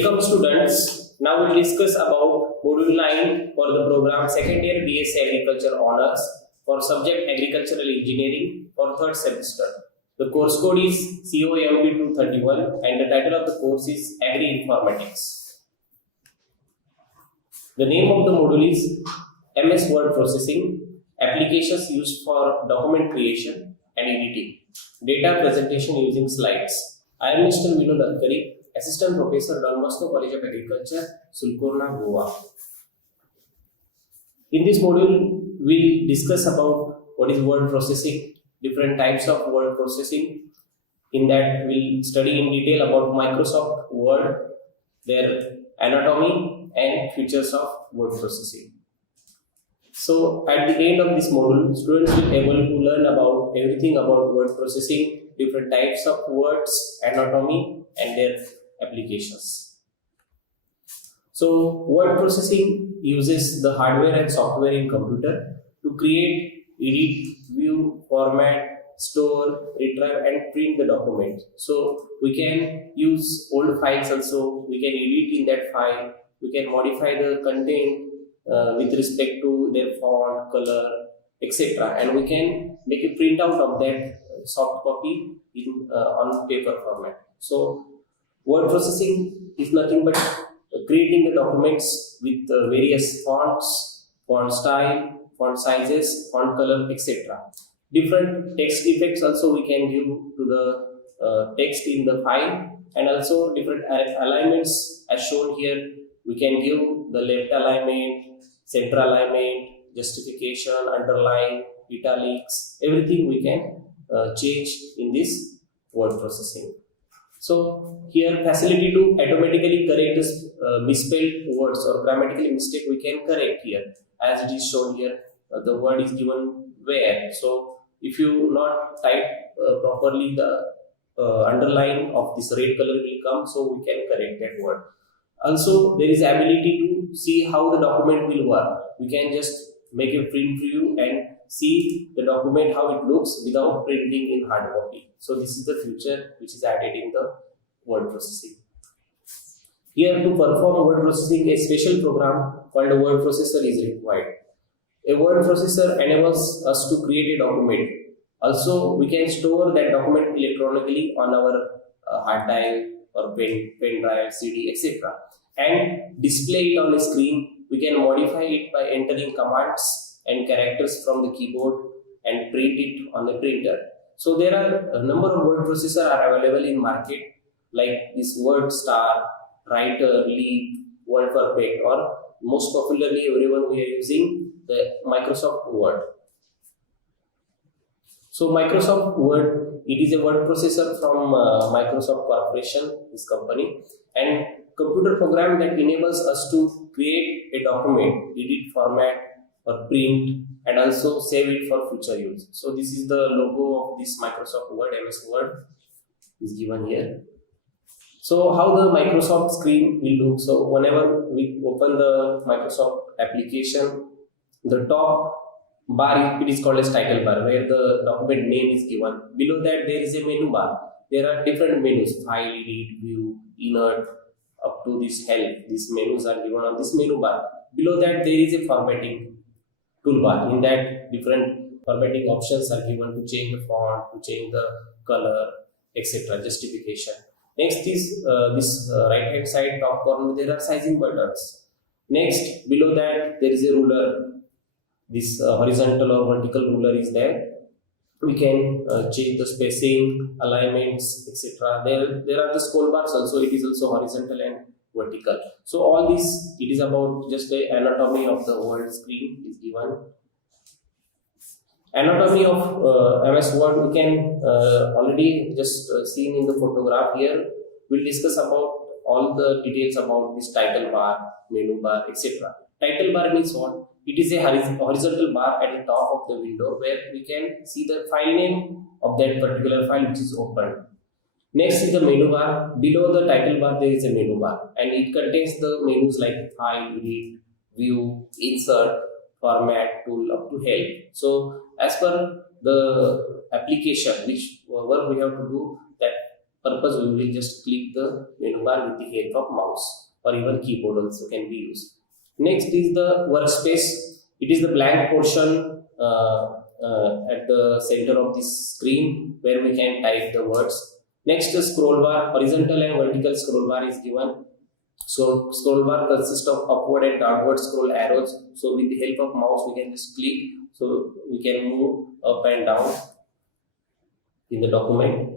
Welcome students. Now we'll discuss about Module 9 for the program Second Year BSc Agriculture Honours for subject Agricultural Engineering for third semester. The course code is COMP231 and the title of the course is Agri-Informatics. The name of the module is MS Word Processing, Applications used for document creation and editing, Data presentation using slides. I am Mr. Vinod Adkari, Assistant Professor, Don Bosco College of Agriculture, Sulkurna, Goa. In this module, we'll discuss about what is word processing, different types of word processing. In that, we'll study in detail about Microsoft Word, their anatomy and features of word processing. So, at the end of this module, students will be able to learn about everything about word processing, different types of words, anatomy and their applications. So, word processing uses the hardware and software in computer to create, edit, view, format, store, retrieve and print the document. So, we can use old files also, we can edit in that file, we can modify the content with respect to their font, color, etc. And we can make a printout of that soft copy in on paper format. So, word processing is nothing but creating the documents with various fonts, font style, font sizes, font color, etc. Different text effects also we can give to the text in the file, and also different alignments as shown here. We can give the left alignment, center alignment, justification, underline, italics, everything we can change in this word processing. So here facility to automatically correct misspelled words or grammatically mistake we can correct here, as it is shown here. The word is given where. So if you not type properly, the underline of this red color will come, so we can correct that word. Also, there is ability to see how the document will work. We can just make a print view and see the document how it looks without printing in hard copy. So this is the feature which is added in the word processing. Here, to perform word processing, a special program called a word processor is required. A word processor enables us to create a document. Also, we can store that document electronically on our hard drive or pen drive, CD, etc. and display it on the screen. We can modify it by entering commands and characters from the keyboard and print it on the printer. So there are a number of word processors are available in market, like this Word Star, Writer, Leap, Word Perfect, or most popularly everyone we are using the Microsoft Word. So Microsoft Word, it is a word processor from Microsoft Corporation, this company, and computer program that enables us to create a document, edit, format or print, and also save it for future use. So this is the logo of this Microsoft Word, MS Word is given here. So how the Microsoft screen will look. So whenever we open the Microsoft application, the top bar, it is called as title bar, where the document name is given. Below that there is a menu bar. There are different menus: file, edit, view, insert, up to this help. These menus are given on this menu bar. Below that there is a formatting toolbar. In that, different formatting options are given to change the font, to change the color, etc. Justification. Next is this right hand side top corner, there are sizing buttons. Next, below that there is a ruler. This horizontal or vertical ruler is there. We can change the spacing, alignments, etc. There are the scroll bars also. It is also horizontal and vertical. So all this, it is about just the anatomy of the word screen is given. Anatomy of MS Word we can already just seen in the photograph here. We'll discuss about all the details about this title bar, menu bar, etc. Title bar means what? It is a horizontal bar at the top of the window where we can see the file name of that particular file which is opened. Next is the menu bar. Below the title bar there is a menu bar and it contains the menus like file, edit, view, insert, format, tool, up to help. So as per the application, which work we have to do, that purpose, we will just click the menu bar with the help of mouse, or even keyboard also can be used. Next is the workspace. It is the blank portion at the center of this screen where we can type the words. Next, the scroll bar, horizontal and vertical scroll bar is given. So scroll bar consists of upward and downward scroll arrows. So with the help of mouse, we can just click. So we can move up and down in the document.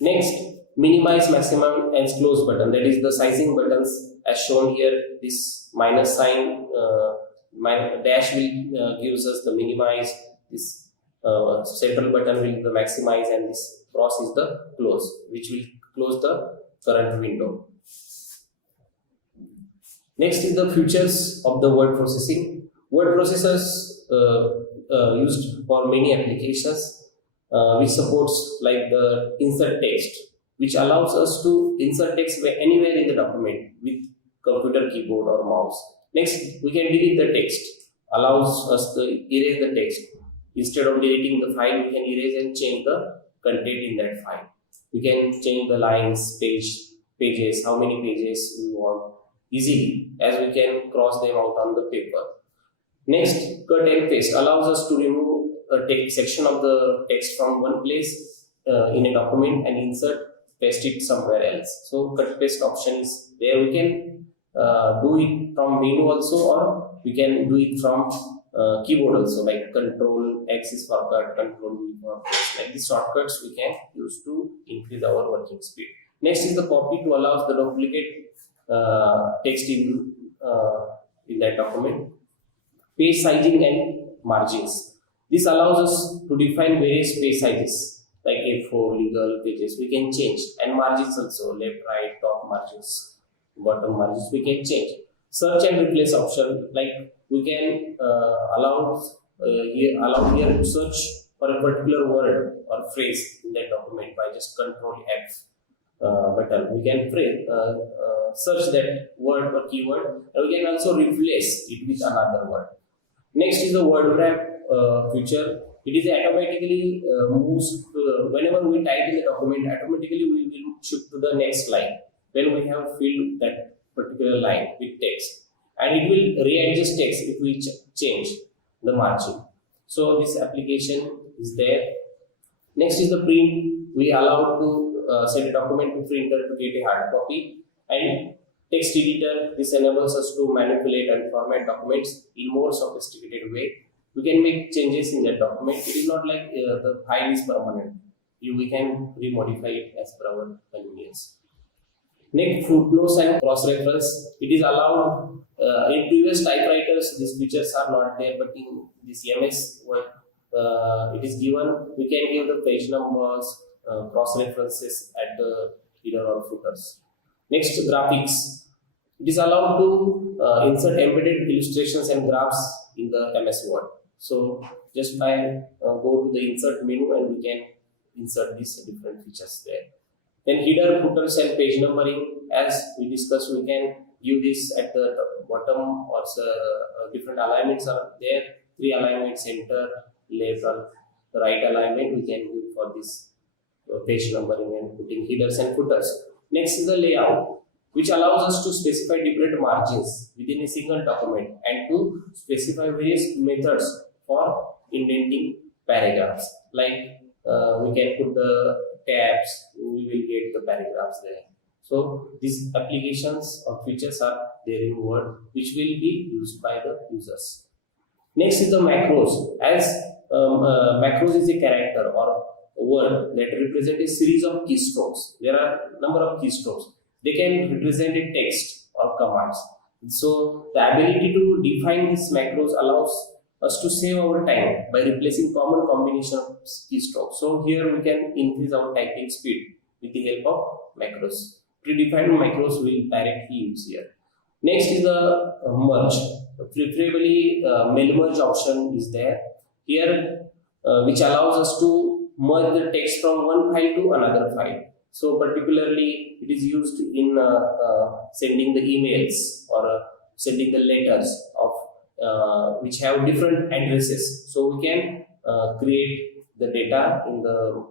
Next, minimize, maximum and close button. That is the sizing buttons as shown here. This minus sign, dash will gives us the minimize. This central button will the maximize, and this cross is the close, which will close the current window. Next is the features of the word processing. Word processors used for many applications, which supports like the insert text, which allows us to insert text anywhere in the document with computer keyboard or mouse. Next, we can delete the text, allows us to erase the text. Instead of deleting the file, we can erase and change the content in that file. We can change the lines, pages, how many pages we want easily, as we can cross them out on the paper. Next, cut and paste allows us to remove a section of the text from one place in a document and paste it somewhere else. So cut paste option is there. We can do it from menu also, or we can do it from keyboard also, like Control X is for cut, Control V for paste. Like these shortcuts we can use to increase our working speed. Next is the copy, to allow the duplicate text in that document. Page sizing and margins. This allows us to define various page sizes like A4, legal pages. We can change, and margins also, left, right, top margins, bottom margins. We can change. Search and replace option, like we can allow here to search for a particular word or phrase in that document by just Control F button. We can search that word or keyword, and we can also replace it with another word. Next is the word wrap feature. It is automatically moves whenever we type in the document. Automatically we will shift to the next line when we have filled that particular line with text, and it will readjust text if we change the margin. So this application is there. Next is the print. We allow to send a document to printer to get a hard copy, and text editor. This enables us to manipulate and format documents in more sophisticated way. We can make changes in that document. It is not like the file is permanent. We can remodify it as per our convenience. Next, footnotes and cross-reference. It is allowed in previous typewriters. These features are not there, but in this MS Word, it is given. We can give the page numbers, cross-references at the header or footers. Next, graphics. It is allowed to insert embedded illustrations and graphs in the MS Word. So just by go to the insert menu, and we can insert these different features there. Then header, footers and page numbering. As we discussed, we can give this at the bottom, or different alignments are there. 3 alignment, center, left, or right alignment we can give for this page numbering and putting headers and footers. Next is the layout, which allows us to specify different margins within a single document and to specify various methods for indenting paragraphs. Like we can put the tabs, we will get the paragraphs there. So these applications or features are there in Word, which will be used by the users. Next is the macros. As macros is a character or a word that represent a series of keystrokes. There are number of keystrokes. They can represent a text or commands. So the ability to define these macros allows us to save our time by replacing common combination of keystrokes. So here we can increase our typing speed with the help of macros. Predefined macros will directly use here. Next is the merge. Preferably mail merge option is there here, which allows us to merge the text from one file to another file. So particularly it is used in sending the emails or sending the letters of which have different addresses. So we can create the data in the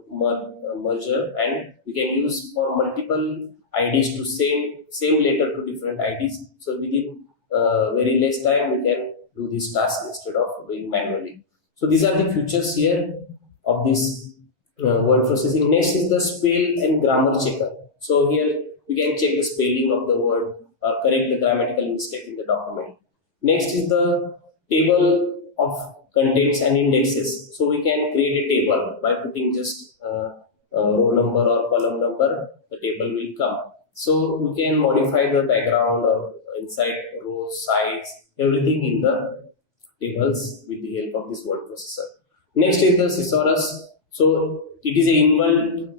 merger, and we can use for multiple IDs to same letter to different IDs. So within very less time we can do this task instead of doing manually. So these are the features here of this word processing. Next is the spell and grammar checker. So here we can check the spelling of the word or correct the grammatical mistake in the document. Next is the table of contents and indexes. So we can create a table by putting just row number or column number, the table will come. So we can modify the background or inside rows, size, everything in the tables with the help of this word processor. Next is the thesaurus. So it is a inbuilt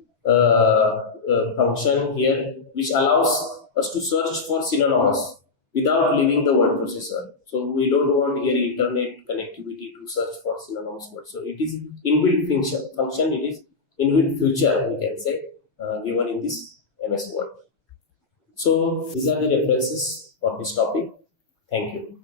function here which allows us to search for synonyms without leaving the word processor. So we don't want here internet connectivity to search for synonymous words. So it is inbuilt function. It is inbuilt feature, we can say, given in this MS Word. So these are the references for this topic. Thank you.